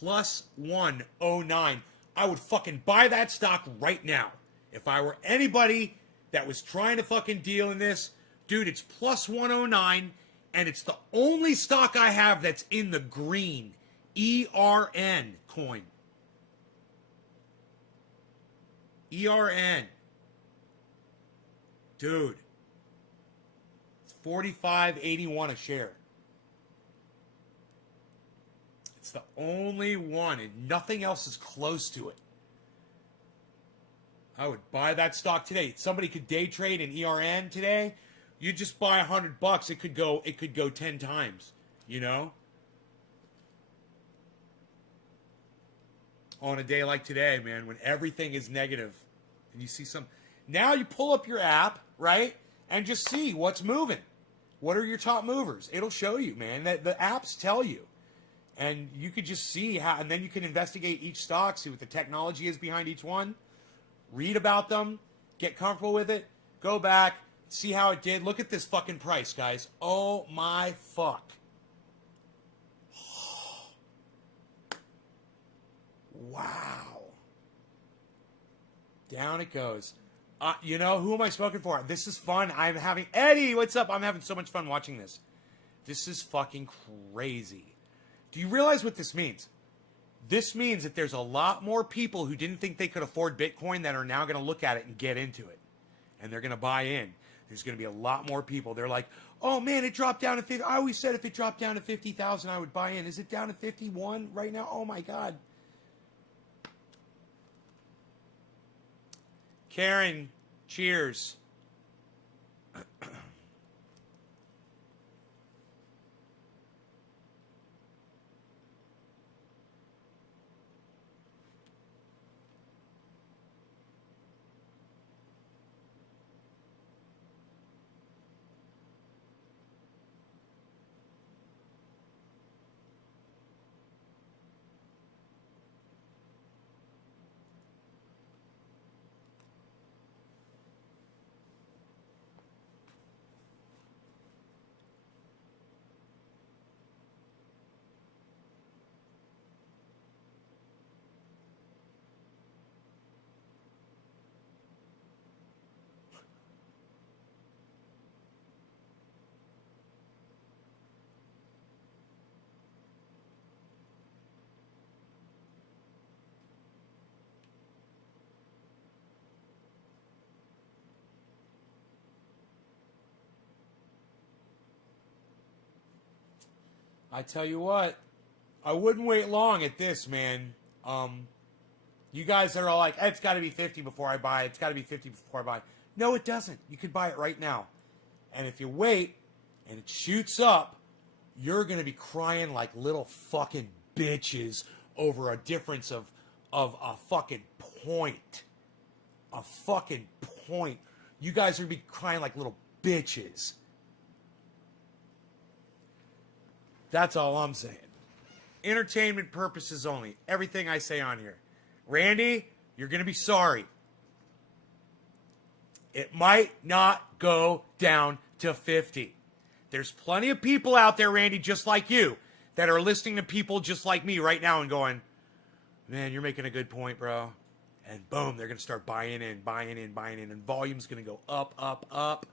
plus 109. I would fucking buy that stock right now. If I were anybody that was trying to fucking deal in this, dude, it's plus 109, and it's the only stock I have that's in the green. ERN coin. ERN. Dude, it's $45.81 a share. It's the only one, and nothing else is close to it. I would buy that stock today. Somebody could day trade in ERN today. You just buy $100. It could go 10 times. You know, on a day like today, man, when everything is negative, and you see some. Now you pull up your app, right, and just see what's moving. What are your top movers? It'll show you, man. The apps tell you. And you could just see how, and then you can investigate each stock, see what the technology is behind each one, read about them, get comfortable with it, go back, see how it did. Look at this fucking price, guys. Oh my fuck. Wow. Down it goes. You know, who am I smoking for? This is fun. Eddie, what's up? I'm having so much fun watching this. This is fucking crazy. Do you realize what this means? This means that there's a lot more people who didn't think they could afford Bitcoin that are now going to look at it and get into it. And they're going to buy in. There's going to be a lot more people. They're like, oh man, it dropped down to 50. I always said if it dropped down to 50,000, I would buy in. Is it down to 51 right now? Oh my God. Karen, cheers. I tell you what, I wouldn't wait long at this, man. You guys are all like, it's got to be 50 before I buy. It's got to be 50 before I buy. No, it doesn't. You could buy it right now. And if you wait and it shoots up, you're going to be crying like little fucking bitches over a difference of a fucking point. A fucking point. You guys are going to be crying like little bitches. That's all I'm saying. Entertainment purposes only. Everything I say on here. Randy, you're going to be sorry. It might not go down to 50. There's plenty of people out there, Randy, just like you, that are listening to people just like me right now and going, man, you're making a good point, bro. And boom, they're going to start buying in, and volume's going to go up, up, up.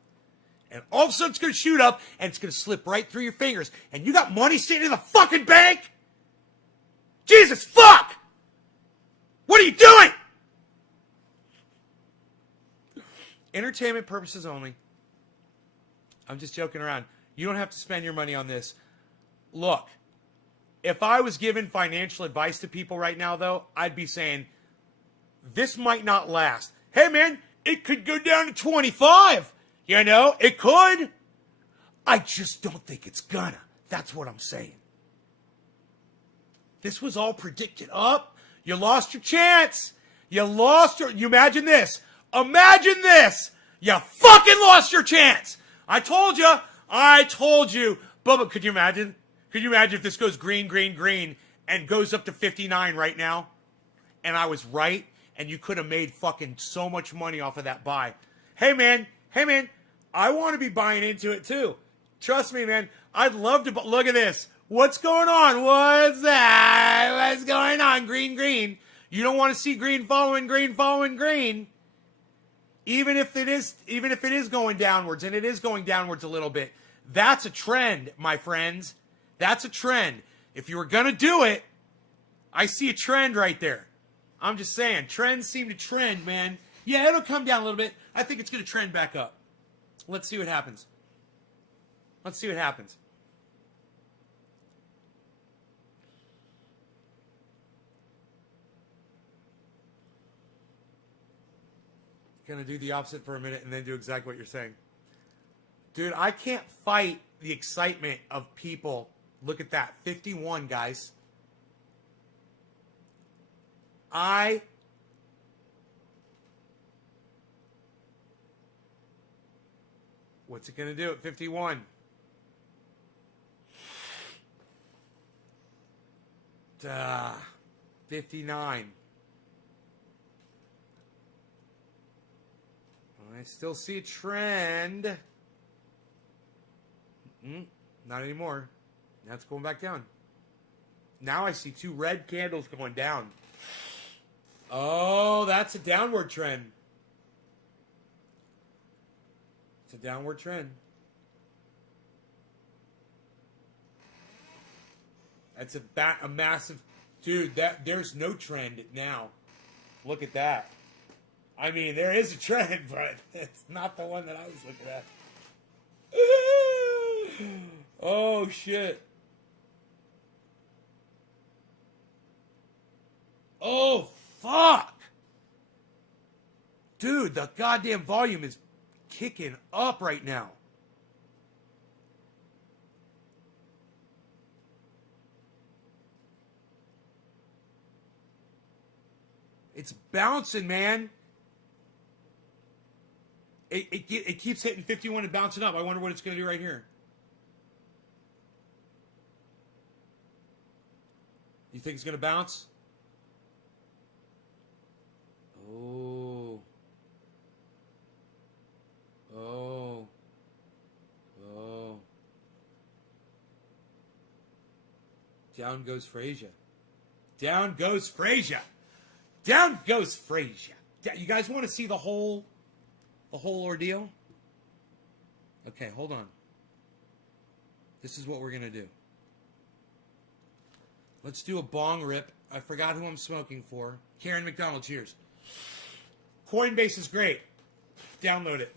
And all of a sudden it's going to shoot up, and it's going to slip right through your fingers. And you got money sitting in the fucking bank? Jesus, fuck! What are you doing? Entertainment purposes only. I'm just joking around. You don't have to spend your money on this. Look, if I was giving financial advice to people right now, though, I'd be saying, this might not last. Hey, man, it could go down to 25. You know, it could. I just don't think it's gonna. That's what I'm saying. This was all predicted up. You lost your chance. You imagine this. Imagine this. You fucking lost your chance. I told you. Bubba, could you imagine? Could you imagine if this goes green, green, green and goes up to 59 right now? And I was right, and you could have made fucking so much money off of that buy. Hey, man, I want to be buying into it too. Trust me, man. I'd love to, but look at this. What's going on? What's that? What's going on? Green, green. You don't want to see green following green. Even if it is going downwards, and it is going downwards a little bit, that's a trend, my friends. That's a trend. If you were going to do it, I see a trend right there. I'm just saying, trends seem to trend, man. Yeah, it'll come down a little bit. I think it's going to trend back up. Let's see what happens. Gonna do the opposite for a minute and then do exactly what you're saying. Dude, I can't fight the excitement of people. Look at that. 51, guys. What's it gonna do at 51? Duh. 59. I still see a trend. Not anymore. Now it's going back down. Now I see two red candles going down. Oh, that's a downward trend. It's a downward trend. That's a massive... Dude, there's no trend now. Look at that. I mean, there is a trend, but it's not the one that I was looking at. Oh, shit. Oh, fuck. Dude, the goddamn volume is kicking up right now. It's bouncing, man. It keeps hitting 51 and bouncing up. I wonder what it's going to do right here. You think it's going to bounce? Oh. Oh. Oh. Down goes Frasier. Down goes Frasier. Down goes Frasier. You guys want to see the whole ordeal? Okay, hold on. This is what we're going to do. Let's do a bong rip. I forgot who I'm smoking for. Karen McDonald, cheers. Coinbase is great. Download it.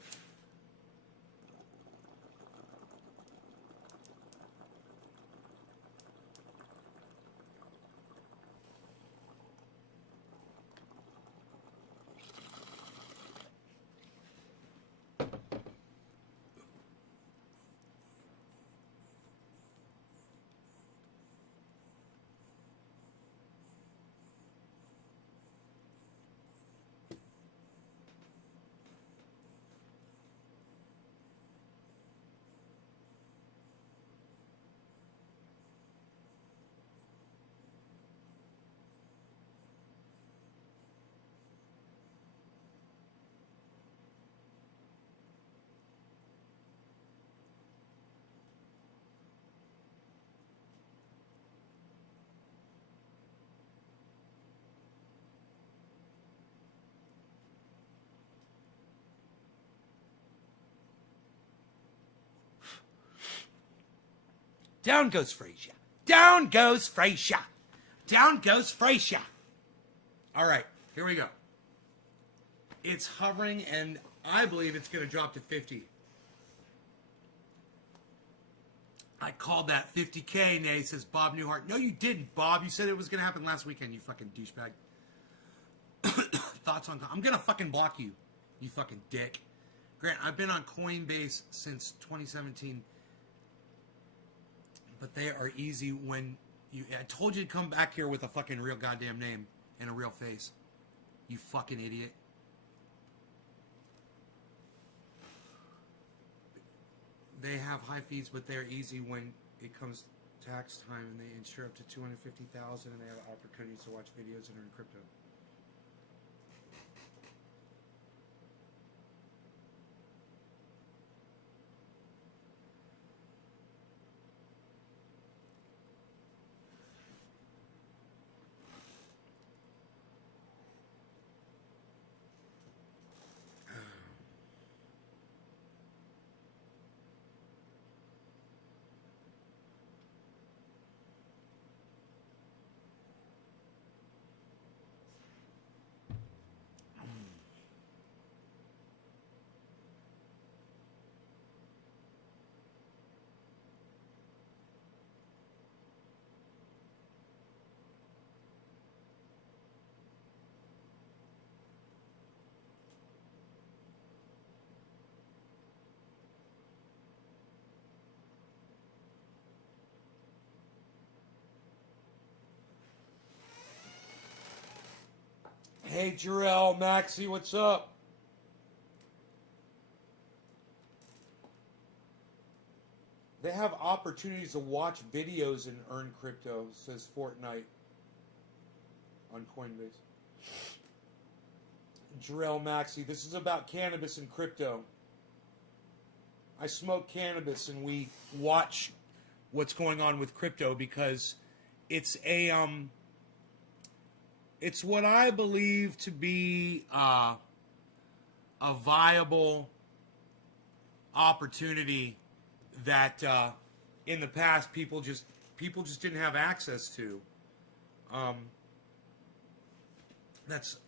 Down goes Frasier. Down goes Frasier. Down goes Frasier. All right, here we go. It's hovering, and I believe it's going to drop to 50. I called that 50K, Nay, says Bob Newhart. No, you didn't, Bob. You said it was going to happen last weekend, you fucking douchebag. Thoughts on... I'm going to fucking block you, you fucking dick. Grant, I've been on Coinbase since 2017, but they are easy when you... I told you to come back here with a fucking real goddamn name and a real face. You fucking idiot. They have high fees, but they're easy when it comes tax time, and they insure up to $250,000, and they have opportunities to watch videos and earn crypto. Hey, Jarrell, Maxie, what's up? They have opportunities to watch videos and earn crypto, says Fortnite on Coinbase. Jarrell, Maxie, this is about cannabis and crypto. I smoke cannabis and we watch what's going on with crypto because it's it's what I believe to be a viable opportunity that in the past people just didn't have access to. That's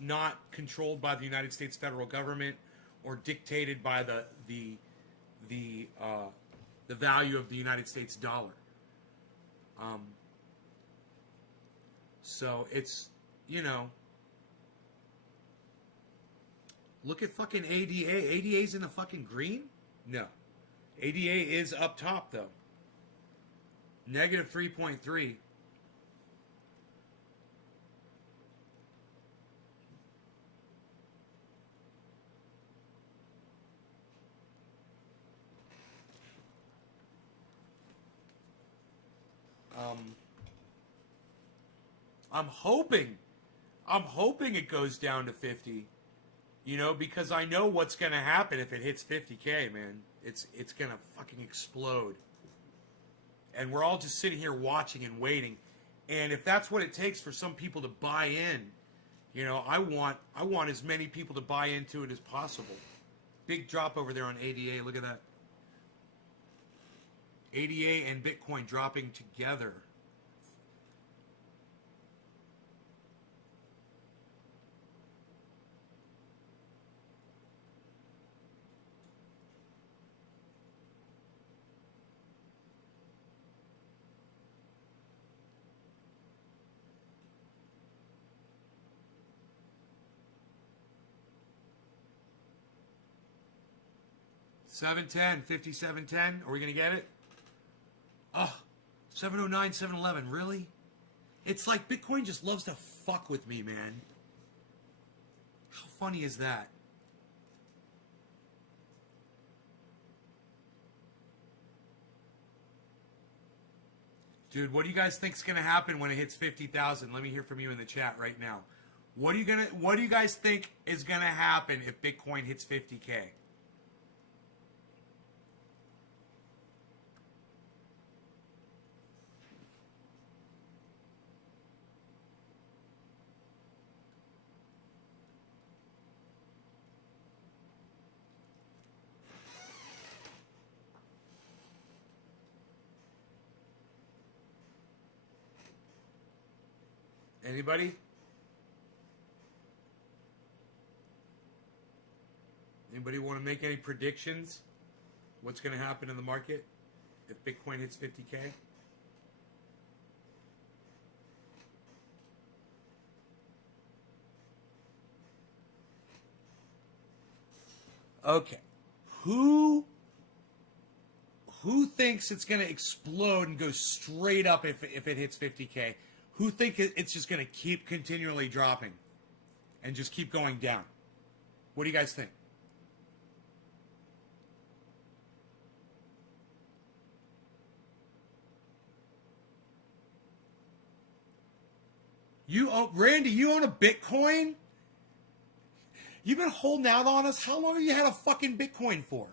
not controlled by the United States federal government or dictated by the value of the United States dollar. So it's, you know, look at fucking ADA. ADA's in the fucking green? No. ADA is up top, though. Negative 3.3. I'm hoping it goes down to 50, you know, because I know what's going to happen if it hits 50K, man. It's going to fucking explode. And we're all just sitting here watching and waiting. And if that's what it takes for some people to buy in, you know, I want as many people to buy into it as possible. Big drop over there on ADA. Look at that. ADA and Bitcoin dropping together. $7.10, 57.10. Are we gonna get it? Oh, 709, 711. Really? It's like Bitcoin just loves to fuck with me, man. How funny is that? Dude, what do you guys think is gonna happen when it hits 50,000? Let me hear from you in the chat right now. What do you guys think is gonna happen if Bitcoin hits 50K? Anybody? Anybody want to make any predictions? What's going to happen in the market if Bitcoin hits 50K? Okay. Who thinks it's going to explode and go straight up if it hits 50K? Who think it's just going to keep continually dropping and just keep going down? What do you guys think? Randy, you own a Bitcoin? You've been holding out on us? How long have you had a fucking Bitcoin for?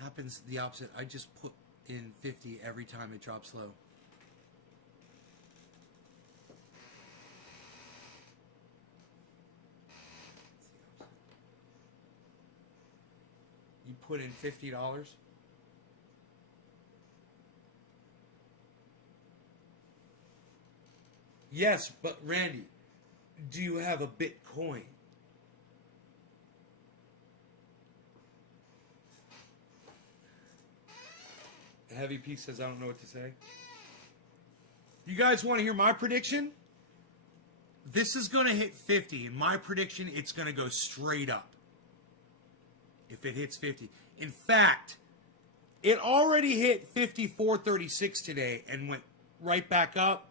Happens the opposite. I just put in 50 every time it drops low. You put in $50? Yes, but Randy, do you have a Bitcoin? Heavy P says, I don't know what to say. You guys want to hear my prediction? This is going to hit 50. In my prediction, it's going to go straight up. If it hits 50. In fact, it already hit 54.36 today and went right back up.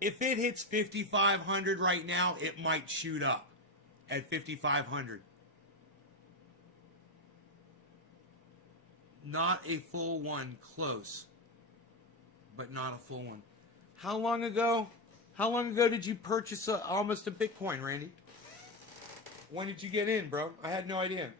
If it hits 5,500 right now, it might shoot up at 5,500. Not a full one, close, but not a full one. How long ago did you purchase almost a Bitcoin, Randy? When did you get in, bro? I had no idea.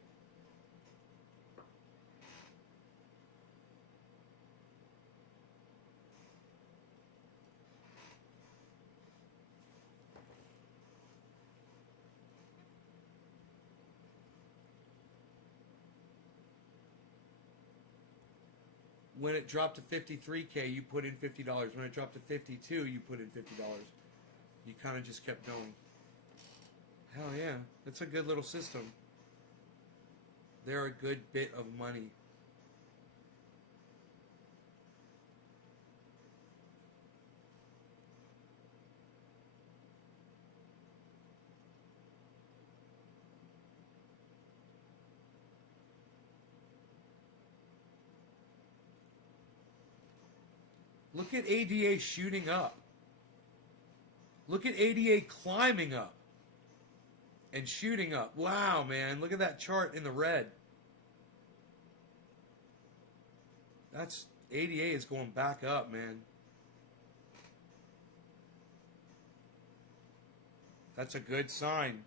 When it dropped to 53K, you put in $50. When it dropped to 52, you put in $50. You kind of just kept going. Hell yeah, that's a good little system. They're a good bit of money. Look at ADA shooting up. Look at ADA climbing up and shooting up. Wow, man. Look at that chart in the red. That's ADA is going back up, man. That's a good sign.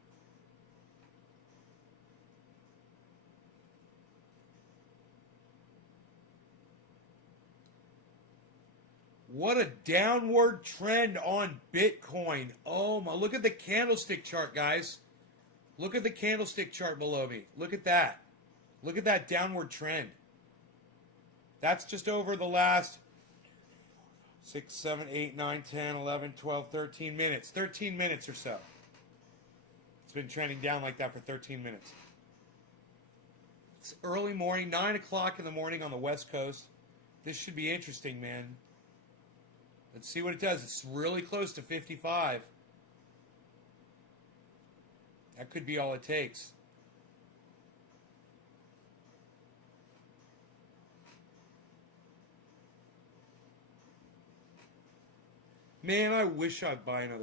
What a downward trend on Bitcoin. Oh my, look at the candlestick chart, guys. Look at the candlestick chart below me. Look at that. Look at that downward trend. That's just over the last 6, 7, 8, 9, 10, 11, 12, 13 minutes. 13 minutes or so. It's been trending down like that for 13 minutes. It's early morning, 9 o'clock in the morning on the West Coast. This should be interesting, man. Let's see what it does. It's really close to 55. That could be all it takes. Man, I wish I'd buy another